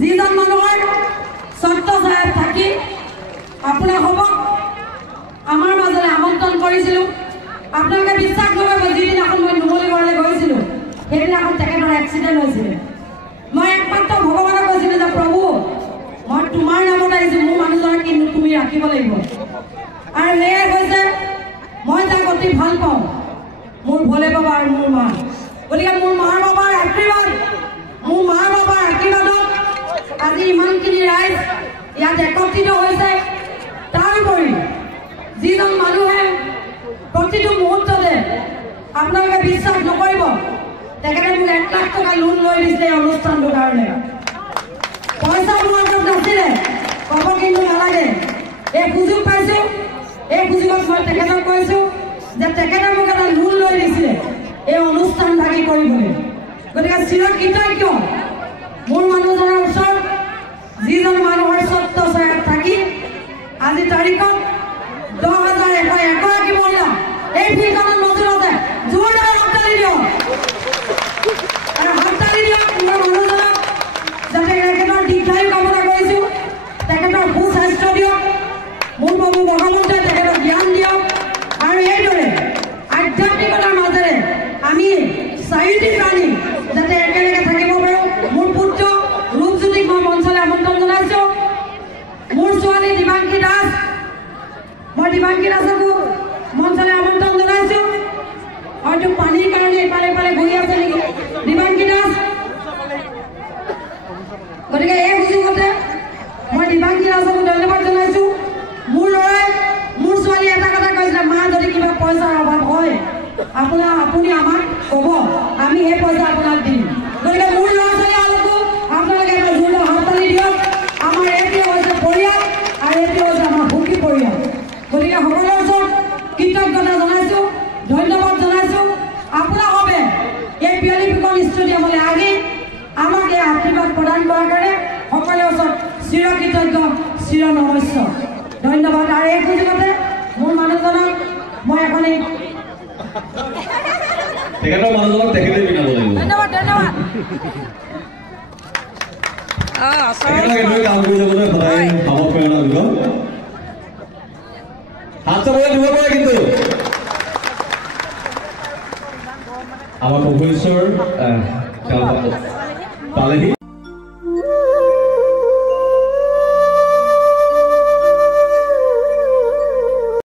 যিজন মানুহৰ স্বত্ব ছায়াত থাকি আপোনালোকক আমাৰ মাজলৈ আমন্ত্ৰণ কৰিছিলোঁ। আপোনালোকে বিশ্বাস নকৰিব, যিদিনাখন মই নুমলী ঘৰলৈ গৈছিলোঁ সেইদিনাখন তেখেতৰ এক্সিডেণ্ট হৈছিলে। মই একমাত্ৰ ভগৱানক কৈছিলোঁ যে প্ৰভু, মই তোমাৰ নামত আহিছোঁ, মোৰ মানুহজনক কিন্তু তুমি ৰাখিব লাগিব। আৰু সেয়াই হৈছে মই যাক অতি ভাল পাওঁ, মোৰ ভোলে বাবা আৰু মোৰ মা। গতিকে মোৰ মাৰ বাবাৰ আশীৰ্বাদ, মোৰ মাৰ বাবাৰ আশীৰ্বাদত আজি ইমানখিনি ৰাইজ ইয়াত একত্ৰিত হৈছে। তাৰোপৰি যিজন মানুহে প্ৰতিটো মুহূৰ্ততে আপোনালোকে বিশ্বাস নকৰিব, তেখেতে মোক 1 লাখ টকা লোন লৈ দিছিলে এই অনুষ্ঠানটোৰ কাৰণে। পইচা মোৰ ওচৰত নাছিলে, ক'ব কিন্তু নালাগে। এই সুযোগ পাইছোঁ, এই সুযোগত মই তেখেতক কৈছোঁ যে তেখেতে মোক এটা লোন লৈ দিছিলে এই অনুষ্ঠান ভাগি কৰিবলৈ। গতিকে চিৰকৃতজ্ঞ মোৰ মানুহজনৰ ওচৰত, যিজন মানুহৰ স্বত্ব ছায়াত থাকি আজি তাৰিখত 10,101 মহিলা এই ফিল্ডখনত মজুত আছে। জোৰদাৰ হাততালি দিয়ক আৰু হাততালি দিয়ক মোৰ মানুহজনক, যাতে তেখেতৰ দীৰ্ঘায়ু কামনা কৰিছোঁ, তেখেতৰ সুস্বাস্থ্য দিয়ক, মোৰ প্ৰভু ভগৱন্তই তেখেতক জ্ঞান দিয়ক। আৰু এইদৰে আধ্যাত্মিকতাৰ মাজেৰে আমি চাৰিটি প্ৰাণী যাতে একেলগে থাকিব পাৰোঁ। মোৰ পুত্ৰ ৰূপজ্যোতিক মই মঞ্চলৈ আমন্ত্ৰণ জনাইছোঁ। মোৰ ছোৱালী দিবাংকী দাস, মই দিবাংকী দাসকো মঞ্চলৈ আমন্ত্ৰণ জনাইছোঁ। হয়তো পানীৰ কাৰণে ইফালে ইফালে ঘূৰি আছে নেকি দিবাংকী দাস। গতিকে এই সুযোগতে মই দিবাংকী দাসকো ধন্যবাদ জনাইছোঁ। মোৰ ল'ৰাই, মোৰ ছোৱালীয়ে এটা কথা কৈছিলে, মা যদি কিবা পইচাৰ অভাৱ হয় আপুনি আমাক ক'ব, আমি সেই পইচা আপোনাক দিম। গতিকে মোৰ ল'ৰা ছোৱালীসকলকো আপোনালোকে এটা জোৰদাৰ হাততালি দিয়ক। আমাৰ এইটোৱে হৈছে পৰিয়াল আৰু এইটোৱে হৈছে আমাৰ সুখী পৰিয়াল। গতিকে সকলোৰে ওচৰত কৃতজ্ঞতা জনাইছোঁ, ধন্যবাদ জনাইছোঁ। আপোনালোকে এই পিয়লিফিকন ষ্টেডিয়ামলৈ আহি আমাক এই আশীৰ্বাদ প্ৰদান কৰাৰ কাৰণে সকলোৰে ওচৰত চিৰকৃতজ্ঞ, চিৰনমস্য, ধন্যবাদ। আৰু এই সুযোগতে মোৰ মানুহজনক মই এখনি তেখেতৰ মানুহজনক তেখেতে পিন্ধাব লাগিব। ধন্যবাদ ধন্যবাদ। কাম কৰি যাবলৈ সদায় ভাৱ প্ৰেৰণা দিব। হাত চাবলৈ দিব পাৰে কিন্তু আমাৰ প্ৰভু ঈশ্বৰ পালেহি।